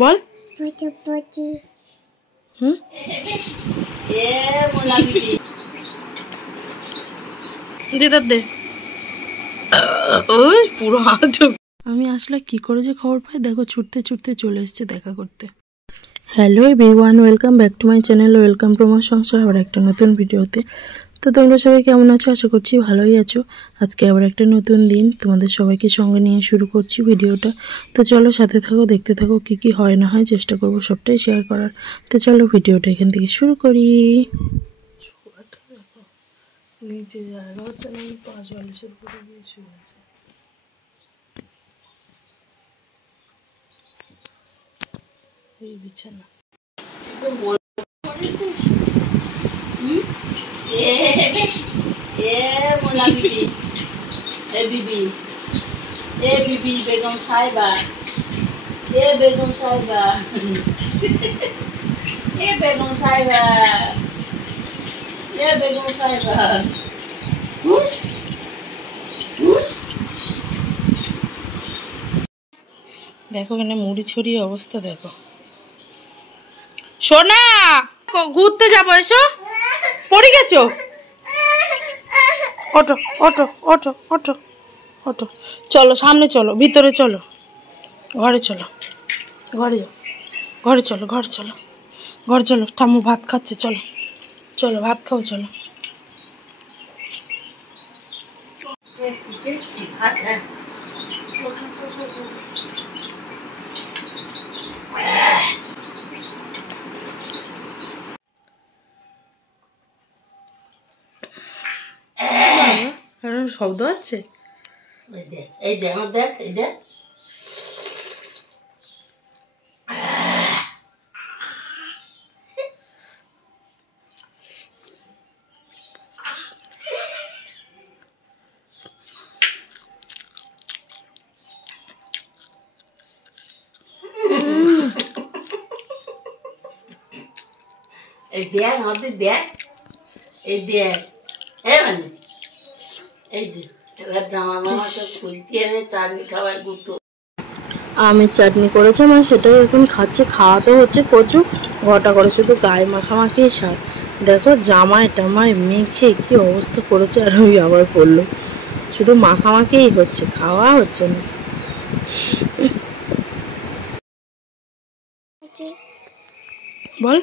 বল দে ওই পুরো হাত। আমি আসলে কি করে যে খবর পাই দেখো, ছুটতে ছুটতে চলে এসেছে দেখা করতে। Hello everyone, welcome back to my channel, welcome to আমার সংসার, আবার একটা নতুন ভিডিওতে। তো তোমরা সবাই কেমন আছো? আশা করছি ভালোই আছো। আজকে আবার একটা নতুন দিন, তোমাদের সবাইকে সঙ্গে নিয়ে শুরু করছি ভিডিওটা। তো চলো সাথে থাকো, দেখতে থাকো কি কি হয় না হয়, চেষ্টা করবো সবটাই শেয়ার করার। তো চলো ভিডিওটা এখান থেকে শুরু করি। নিচে জায়গা হচ্ছে না, পাঁচ বালিশের উপরে গিয়ে শুয়ে আছে। এই বিছানা বেগম সাহেবা, বেগম সাহেবা, বেগম সাহেবা, বেগম সাহেবা। দেখো এখানে মুড়ি ছড়িয়ে অবস্থা দেখো। সোনা ঘুরতে যাবো, এসো। পড়ে গেছো? ওঠো ওঠো ওঠো ওঠো ওঠো, চলো সামনে চলো, ভিতরে চলো, ঘরে চলো, ঘরে যাও, ঘরে চলো, ঘরে চলো, ঘরে চলো। ঠাম্মু ভাত খাচ্ছে, চলো চলো ভাত খাও, চলো। শব্দ হচ্ছে, এই দেখ আমার, দেখ এই দেখ। এই দেখ আমাদের, দেখ এই দেখ, মানে এই যে এবার জামা মামাকে খুলতে এনে চাটনি খাবার গুতো। আমের চাটনি করেছে মা, সেটাই এখন খাচ্ছে। খাওয়া তো হচ্ছে প্রচুর ঘটা করে, শুধু গায়ে মাখামাখি সার। দেখো জামায় টামায় মেখে কি অবস্থা করেছে, আর ওই আবার পড়লো। শুধু মাখামাখিই হচ্ছে, খাওয়া হচ্ছে না। বল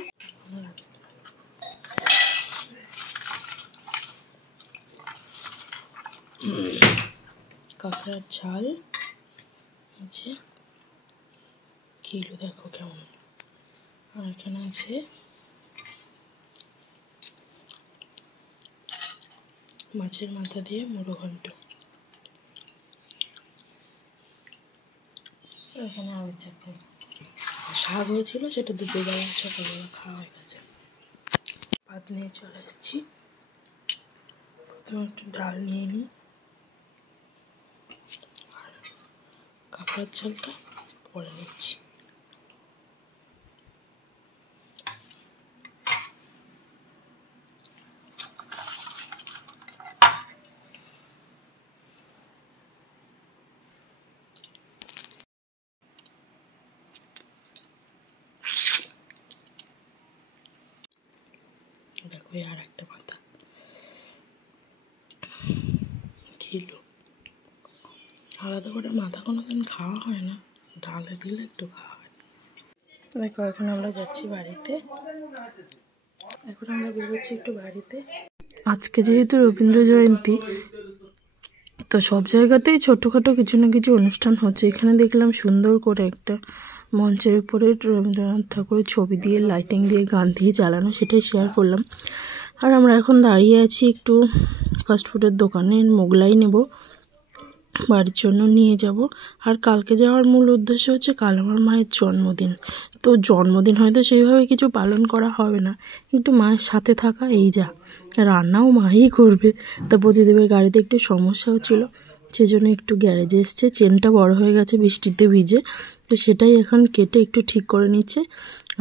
কাঁকড়ার ঝাল আছে, কিলো দেখো কেমন। আর এখানে আছে মাছের মাথা দিয়ে মুড়ো ঘন্ট। এখানে আমের চাটনি, শাক হয়েছিল, সেটা দুপুরবেলা সকালবেলা খাওয়া হয়ে গেছে। ভাত নিয়ে চলে এসেছি। প্রথমে একটু ডাল নিয়ে নিই, আর কাঁকড়ার ঝালটা পরে নিচ্ছি। দেখো আর একটা মাথা কিলো। আলাদা করে মাথা কোনোদিন খাওয়া হয় না, ডালে দিলে একটু খাওয়া হয়। দেখো এখন আমরা যাচ্ছি বাড়িতে, এখন আমরা বেরোচ্ছি একটু বাড়িতে। আজকে যেহেতু রবীন্দ্র জয়ন্তী, তো সব জায়গাতেই ছোটোখাটো কিছু না কিছু অনুষ্ঠান হচ্ছে। এখানে দেখলাম সুন্দর করে একটা মঞ্চের উপরে রবীন্দ্রনাথ ঠাকুরের ছবি দিয়ে, লাইটিং দিয়ে, গান দিয়ে চালানো, সেটাই শেয়ার করলাম। আর আমরা এখন দাঁড়িয়ে আছি একটু ফাস্টফুডের দোকানে, মোগলাই নেব, বাড়ির জন্য নিয়ে যাব। আর কালকে যাওয়ার মূল উদ্দেশ্য হচ্ছে কাল আমার মায়ের জন্মদিন। তো জন্মদিন হয়তো সেইভাবে কিছু পালন করা হবে না, একটু মায়ের সাথে থাকা, এই যা। রান্নাও মাই করবে। তা প্রতিদেবের গাড়িতে একটু সমস্যা হচ্ছিলো, সেজন্য একটু গ্যারেজে এসছে। চেনটা বড় হয়ে গেছে বৃষ্টিতে ভিজে, তো সেটাই এখন কেটে একটু ঠিক করে নিচ্ছে।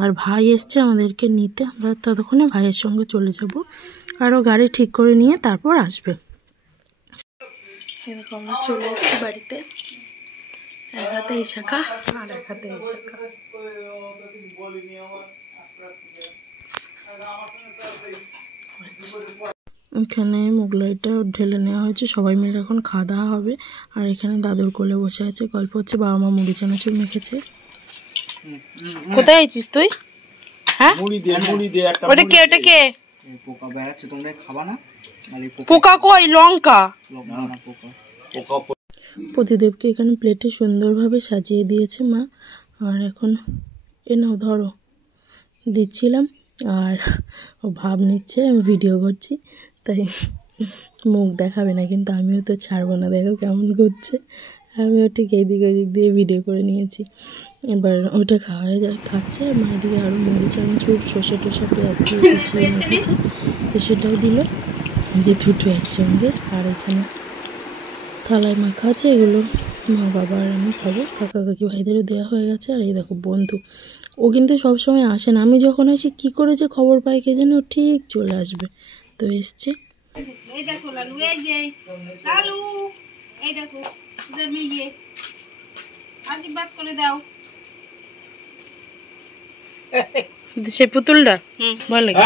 আর ভাই এসছে আমাদেরকে নিতে, আমরা ততক্ষণে ভাইয়ের সঙ্গে চলে যাব। আরও গাড়ি ঠিক করে নিয়ে তারপর আসবে। এরকম আমরা চলে এসেছি বাড়িতে। এক হাতে এই শাখা আর এক হাতে এই শাখা। এখানে মোগলাইটা ঢেলে নেওয়া হয়েছে, সবাই মিলে এখন খাওয়া দাওয়া হবে। আর এখানে দাদুর কোলে বসে আছে, গল্প হচ্ছে। বাবা মা মুড়ি চানাচুর মেখেছে। কোথায় আছিস তুই? হ্যাঁ ওটা কে? ওটা কে? পোকা কই? লঙ্কা। প্রতিদেবকে এখানে প্লেটে সুন্দরভাবে সাজিয়ে দিয়েছে মা। আর এখন এ নাও ধরো, দিচ্ছিলাম। আর ও ভাব নিচ্ছে আমি ভিডিও করছি, তাই মুখ দেখাবে না, কিন্তু আমিও তো ছাড়বো না। দেখো কেমন করছে, আমিও ঠিক এইদিক ওইদিক দিয়ে ভিডিও করে নিয়েছি। এবার ওটা খাচ্ছে। আর মা এদিকে আরও মুড়ি চানাচুর শসা টসা পেঁয়াজ দিয়ে কুচিয়ে রেখেছে, তো সেটাও দিল যে দুটো একসঙ্গে। আর এখানে থালায় মাখা আছে, এগুলো মা বাবা আর আমি খাবো। কাকা কাকি ভাইদেরও দেওয়া হয়ে গেছে। আর এই দেখো বন্ধু, ও কিন্তু সবসময় আসে না, আমি যখন আসি কী করে যে খবর পাই কে জানি, ও ঠিক চলে আসবে। তো এসছে। এই দেখো লালু, এই যে লালু, এই দেখো মেয়ে, আশীর্বাদ করে দাও। সে পুতুলটা ভালো লাগে।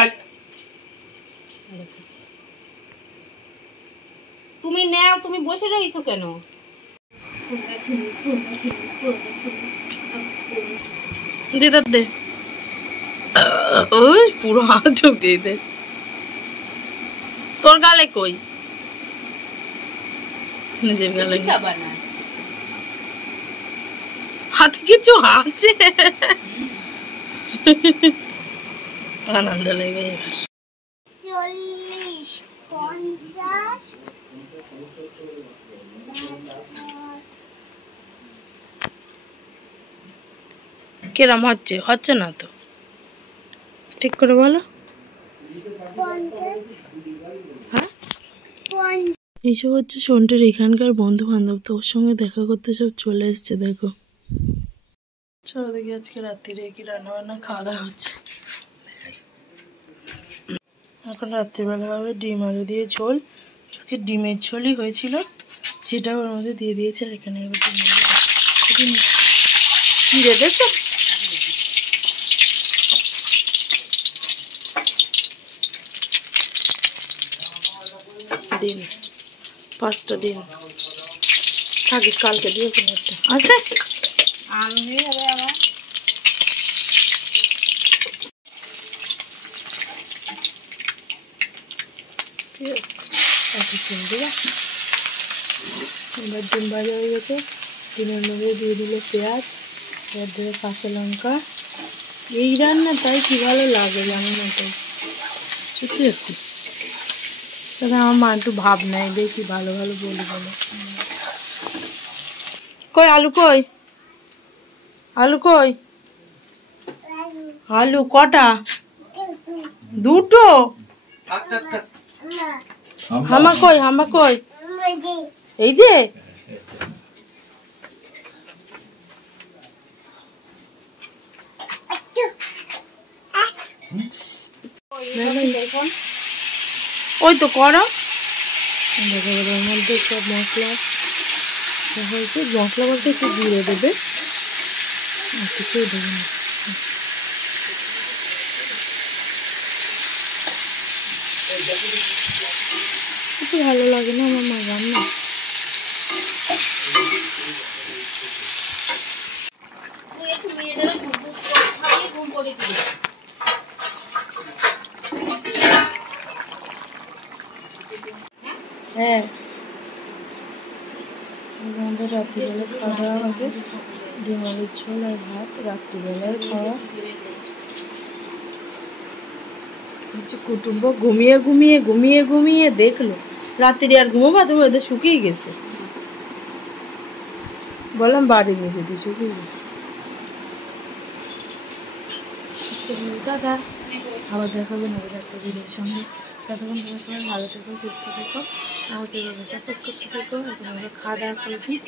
তুমি নাও, তুমি বসে রইছো কেন? দিদা দে, ওই পুরো হাত ঢুকিয়ে দে। তোর গালে কই? নিজের গালে হাতে কিছু আছে। আনন্দ লেগে এবার 40, 50 কিরম হচ্ছে? হচ্ছে না তো, ঠিক করে বলো। হ্যাঁ, এইসব হচ্ছে সন্টের এখানকার বন্ধু বান্ধব, তো ওর সঙ্গে দেখা করতে সব চলে এসছে। দেখো চলো দেখি আজকে রাত্রিরে কি রান্না বান্না খাওয়া দাওয়া হচ্ছে। এখন রাত্রিবেলা হবে ডিম আলু দিয়ে ঝোল। আজকে ডিমের ঝোলই হয়েছিল, সেটা ওর মধ্যে দিয়ে দিয়েছে। আর এখানে কি রেখেছে? ডিম 5টা ডিম থাকে, কালকে দিয়ে কোনো একটা আছে। আনবি হবে আমার। এবার ডিম ভাজা হয়ে গেছে, ডিমের মধ্যে দিয়ে দিল পেঁয়াজ, এবার ধরে কাঁচা লঙ্কা। এই রান্না তাই কি ভালো লাগে জানো না, তাই সত্যি সত্যি। তবে আমার মা একটু ভাব নেয় বেশি, ভালো ভালো বলি বলে। কই আলু? কই আলু? কই আলু? কটা? দুটো? হামা কই? হামা কই? এই যে ওই তো করো। ওর মধ্যে সব মশলা হয়েছে, মশলা বলতে একটু জিরে দেবে, আর কিছুই দেবে না। একটু ভালো লাগে না আমার মা রান্না। তুই একটু মেয়েটারে খাইয়ে ঘুম করে দিবি। হ্যাঁ, আমাদের রাত্রিবেলা খাওয়া দাওয়া হবে ডিম আলুর ঝোল আর ভাত। রাত্রিবেলায় খাওয়া হচ্ছে কুটুম্ব ঘুমিয়ে ঘুমিয়ে ঘুমিয়ে ঘুমিয়ে দেখলো রাত্রি আর ঘুমোবা, তুমি ওদের শুকিয়ে গেছে। বললাম বাড়ির নিচে দিয়ে শুকিয়ে গেছে। দাদা আবার দেখাবেন ওদের একটা ভিডিওর সঙ্গে। ততক্ষণ তোমার সবাই ভালো থেকো, সুস্থ থেকো, আমাকে সাপোর্ট করতে থেকো। এখন আমরা খাওয়া দাওয়া করে দিই।